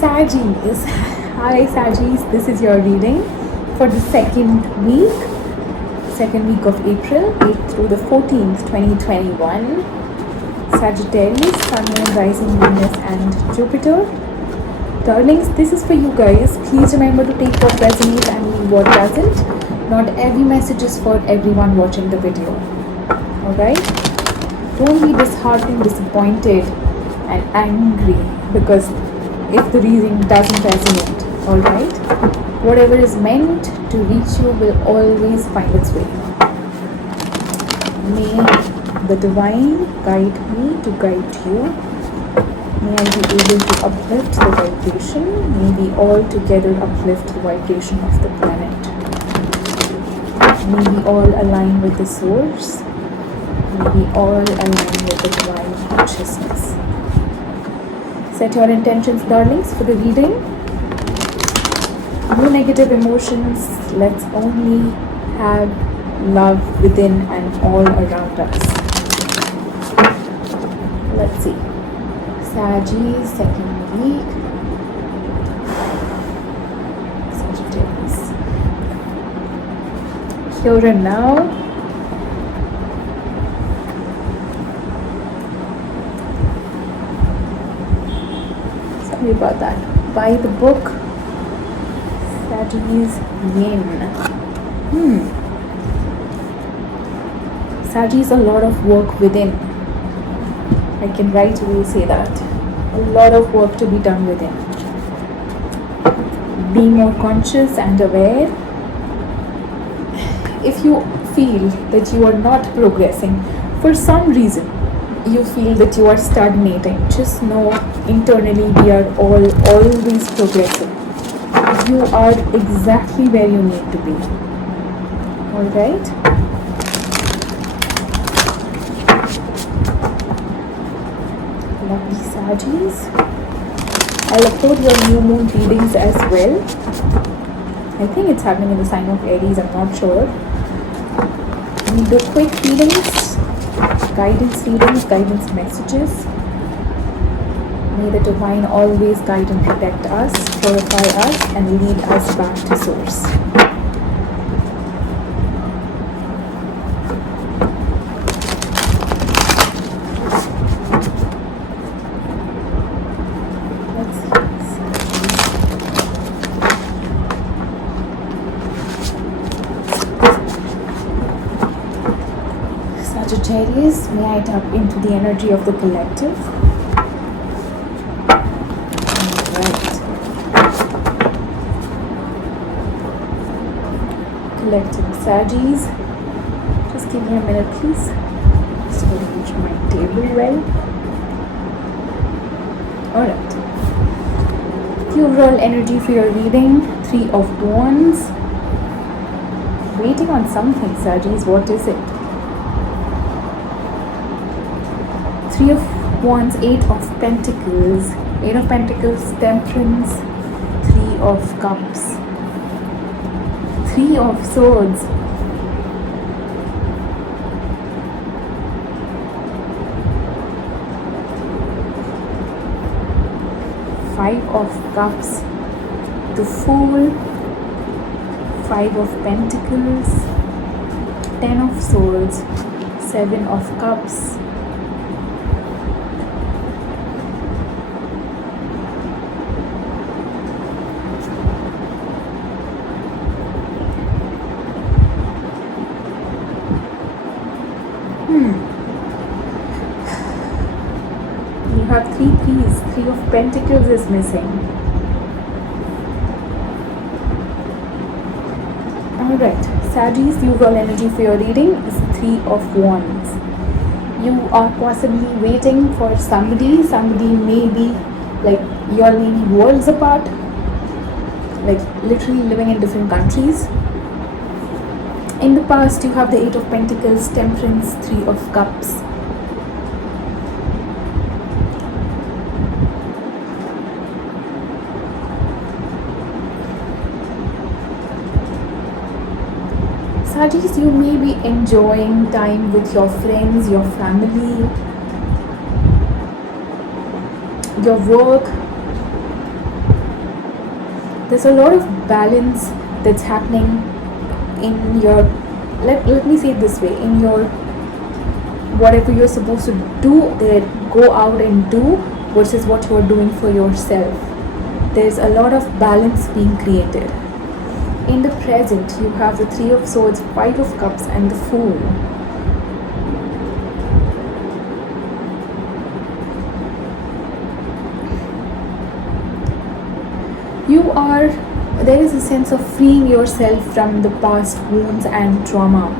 Saggies. Hi Saggies, this is your reading for the second week of April, 8th through the 14th, 2021. Sagittarius, Sun, Moon, Rising, Venus and Jupiter. Darlings, this is for you guys. Please remember to take what resonates and leave what doesn't. Not every message is for everyone watching the video. Alright? Don't be disheartened, disappointed and angry because if the reading doesn't resonate. Alright? Whatever is meant to reach you will always find its way. May the divine guide me to guide you. May I be able to uplift the vibration. May we all together uplift the vibration of the planet. May we all align with the source. May we all align with the divine consciousness. Set your intentions, darlings, for the reading. No negative emotions. Let's only have love within and all around us. Let's see. Saggies, second week. Sagittarius. Here and now. Sorry about that. By the book. Saggies, Yin. Saggies, a lot of work within. I can right away say that. A lot of work to be done within. Be more conscious and aware. If you feel that you are not progressing, for some reason, you feel that you are stagnating, just know internally we are all always progressing. You are exactly where you need to be. Alright? Lovely Saggies. I'll upload your new moon readings as well. I think it's happening in the sign of Aries, I'm not sure. We do quick readings, guidance messages. May the divine always guide and protect us, purify us, and lead us back to source. Sagittarius, may I tap into the energy of the collective? Collective Saggies. Just give me a minute, please. Just going to reach my table well. Alright. The overall energy for your reading, 3 of Wands. Waiting on something, Saggies. What is it? 3 of Wands, 8 of Pentacles. 8 of Pentacles, Temperance. 3 of Cups. 3 of Swords. Five of Cups. The Fool. 5 of Pentacles. 10 of Swords. 7 of Cups. You have 3 threes. 3 of Pentacles is missing. Alright, Saggies, the overall energy for your reading is 3 of Wands. You are possibly waiting for somebody. Somebody may be like you're maybe worlds apart, like literally living in different countries. In the past, you have the 8 of Pentacles, Temperance, 3 of Cups. Saggies, you may be enjoying time with your friends, your family, your work. There's a lot of balance that's happening in your, let me say it this way, in your whatever you're supposed to do there, go out and do, versus what you're doing for yourself. There's a lot of balance being created. In the present, you have the Three of Swords, Five of Cups, and the Fool. There is a sense of freeing yourself from the past wounds and trauma,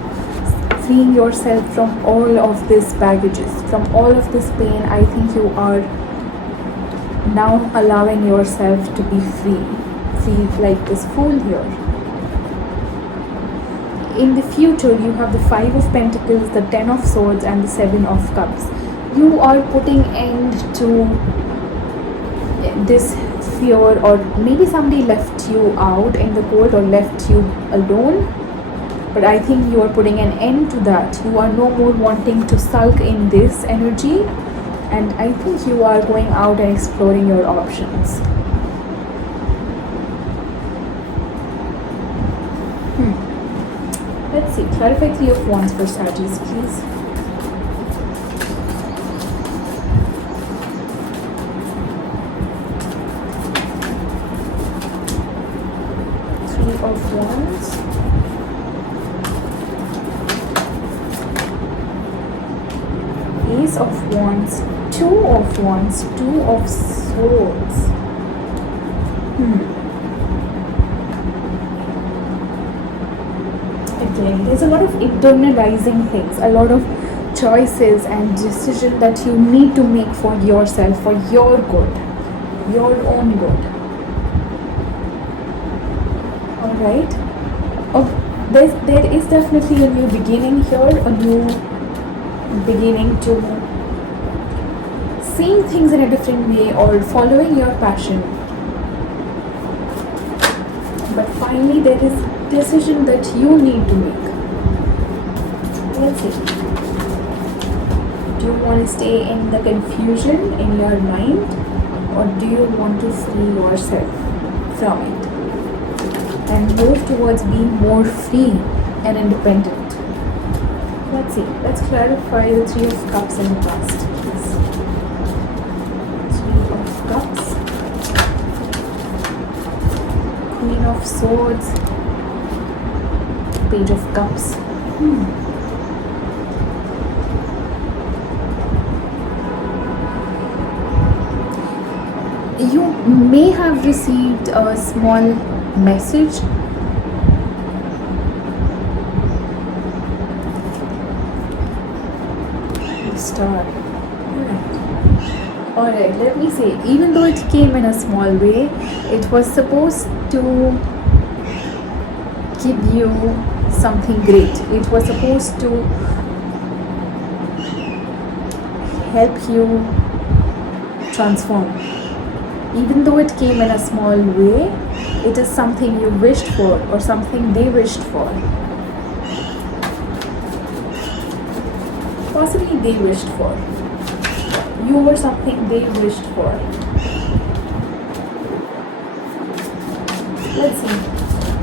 freeing yourself from all of this baggages, from all of this pain. I think you are now allowing yourself to be free like this Fool here. In the future, you have the Five of Pentacles, the Ten of Swords, and the Seven of Cups. You are putting end to this fear, or maybe somebody left you out in the cold or left you alone, but I think you are putting an end to that. You are no more wanting to sulk in this energy, and I think you are going out and exploring your options. Let's see, clarify Three of Wands for Sagittarius, please. Of Wands, Ace of Wands, Two of Wands, Two of Swords. Again, there's a lot of internalizing things, a lot of choices and decisions that you need to make for yourself, for your good, your own good. Right? There is definitely a new beginning here, a new beginning to seeing things in a different way or following your passion. But finally, there is a decision that you need to make. Let's see. Do you want to stay in the confusion in your mind, or do you want to free yourself from it and move towards being more free and independent? Let's see. Let's clarify the Three of Cups in the past, please. Three of Cups, Queen of Swords, Page of Cups. You may have received a small message Star. Alright, let me say, even though it came in a small way, it was supposed to give you something great. It was supposed to help you transform. Even though it came in a small way, it is something you wished for or something they wished for. Possibly they wished for. You were something they wished for. Let's see.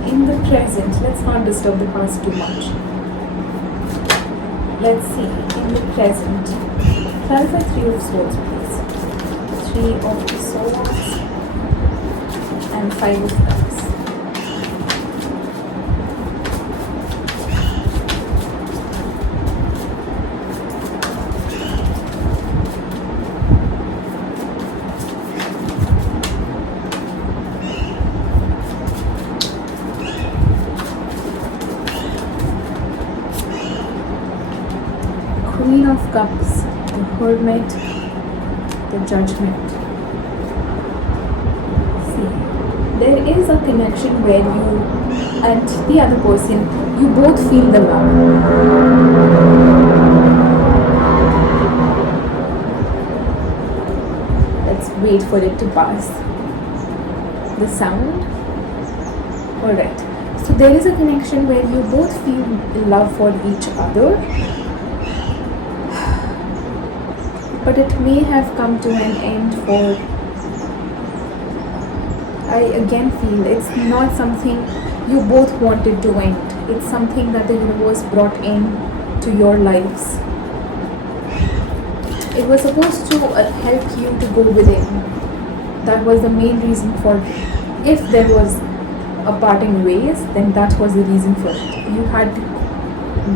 In the present, let's not disturb the past too much. Let's see. In the present, clarify Three of Swords, please. Three of Swords and Five of Cups. Queen of Cups, the Hermit, the Judgment. See, there is a connection where you and the other person, you both feel the love. Let's wait for it to pass. The sound. Alright. So there is a connection where you both feel love for each other. But it may have come to an end for I again feel it's not something you both wanted to end. It's something that the universe brought in to your lives. It was supposed to help you to go within. That was the main reason for, if there was a parting ways, then that was the reason for it. You had to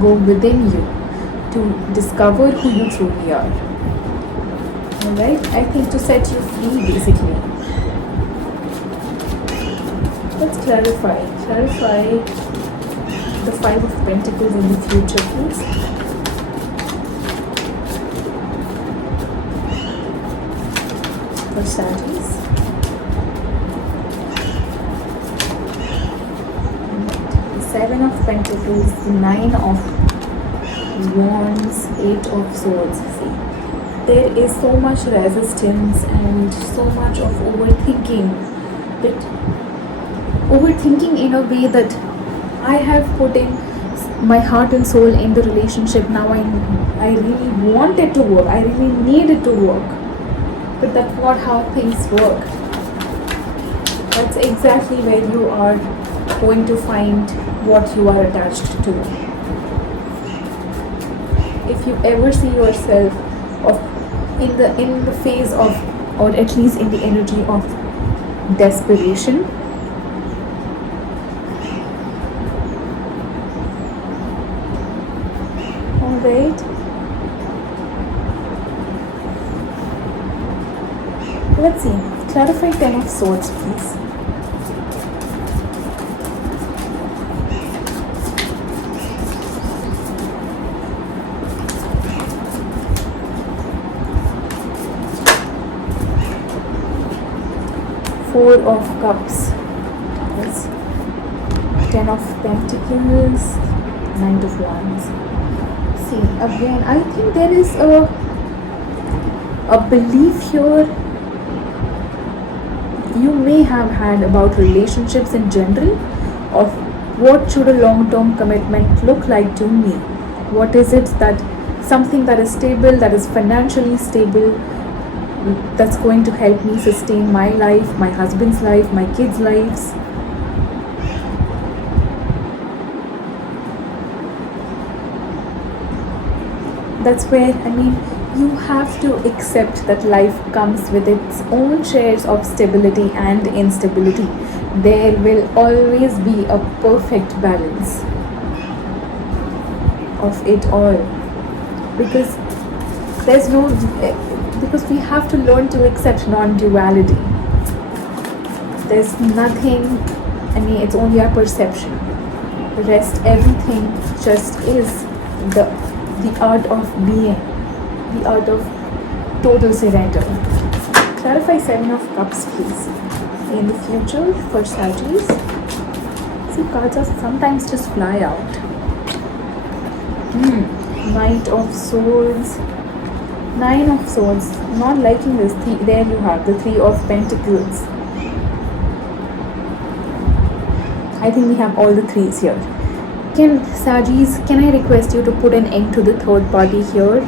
go within you to discover who you truly are. Alright? I think to set you free basically. Let's clarify. Clarify the Five of Pentacles in the future, please. For Sagittarius. The Seven of Pentacles, the Nine of Wands, Eight of Swords. See, there is so much resistance and so much of overthinking. But overthinking in a way that I have put in my heart and soul in the relationship. Now I really want it to work. I really need it to work. But that's not how things work. That's exactly where you are going to find what you are attached to. If you ever see yourself in the phase of, or at least in the energy of desperation, alright, let's see, clarify Ten of Swords, please. Four of Cups, yes. Ten of Pentacles, Knight of Wands. See, again, I think there is a belief here you may have had about relationships in general, of what should a long-term commitment look like to me. What is it that, something that is stable, that is financially stable, that's going to help me sustain my life, my husband's life, my kids' lives. That's where, I mean, you have to accept that life comes with its own shares of stability and instability. There will always be a perfect balance of it all, because there's no, because we have to learn to accept non-duality. There's nothing, I mean, it's only our perception. The rest, everything just is the art of being, the art of total surrender. Clarify Seven of Cups, please. In the future for Sagittarius. See, cards are sometimes just fly out. Knight of Swords, Nine of Swords. Not liking this. There you have the Three of Pentacles. I think we have all the threes here. Sagittarius, can I request you to put an end to the third party here?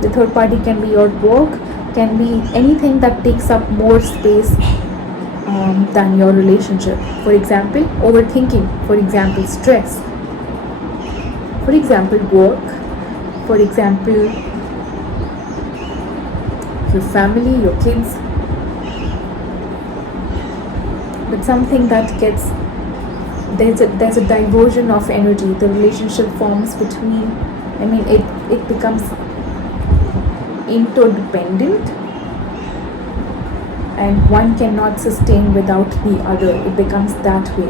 The third party can be your work, can be anything that takes up more space than your relationship. For example, overthinking. For example, stress. For example, work. For example, your family, your kids. But something that gets, there's a diversion of energy. The relationship forms between, I mean, it becomes interdependent, and one cannot sustain without the other. It becomes that way.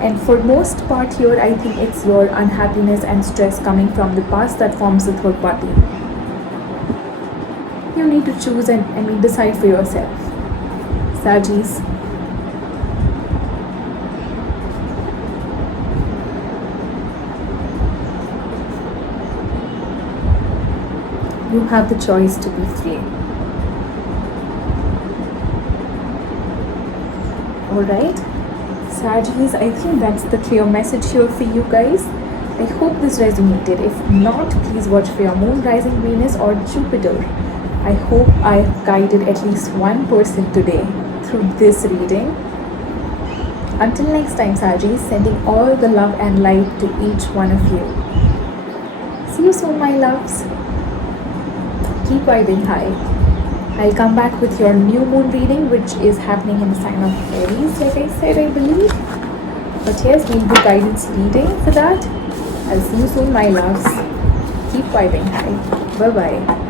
And for most part here, I think it's your unhappiness and stress coming from the past that forms the third party. You need to choose and, I mean, decide for yourself. Sagittarius. You have the choice to be free. Alright, Sagittarius, I think that's the clear message here for you guys. I hope this resonated. If not, please watch for your Moon, Rising, Venus or Jupiter. I hope I've guided at least one person today through this reading. Until next time, Saji, sending all the love and light to each one of you. See you soon, my loves. Keep vibing high. I'll come back with your new moon reading, which is happening in the sign of Aries, like I said, I believe. But yes, we'll do guidance reading for that. I'll see you soon, my loves. Keep vibing high. Bye bye.